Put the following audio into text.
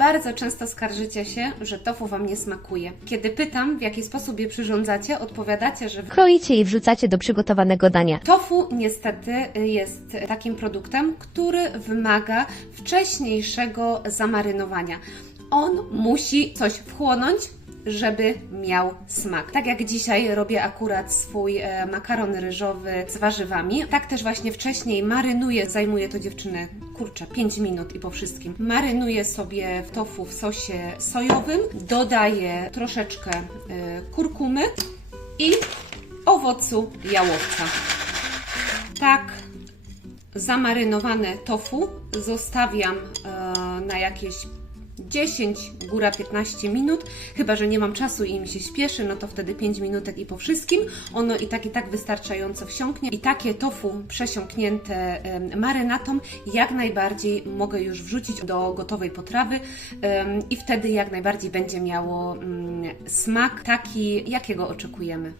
Bardzo często skarżycie się, że tofu Wam nie smakuje. Kiedy pytam, w jaki sposób je przyrządzacie, odpowiadacie, że Kroicie i wrzucacie do przygotowanego dania. Tofu niestety jest takim produktem, który wymaga wcześniejszego zamarynowania. On musi coś wchłonąć, żeby miał smak. Tak jak dzisiaj robię akurat swój e, makaron ryżowy z warzywami, tak też właśnie wcześniej marynuję, zajmuje to dziewczyny, kurczę, 5 minut i po wszystkim. Marynuję sobie w tofu w sosie sojowym, dodaję troszeczkę e, kurkumy i owocu jałowca. Tak zamarynowane tofu zostawiam e, na jakieś 10, góra 15 minut. Chyba, że nie mam czasu i mi się śpieszy, no to wtedy 5 minutek i po wszystkim. Ono i tak i tak wystarczająco wsiąknie. I takie tofu przesiąknięte marynatą jak najbardziej mogę już wrzucić do gotowej potrawy i wtedy jak najbardziej będzie miało mm, smak taki, jakiego oczekujemy.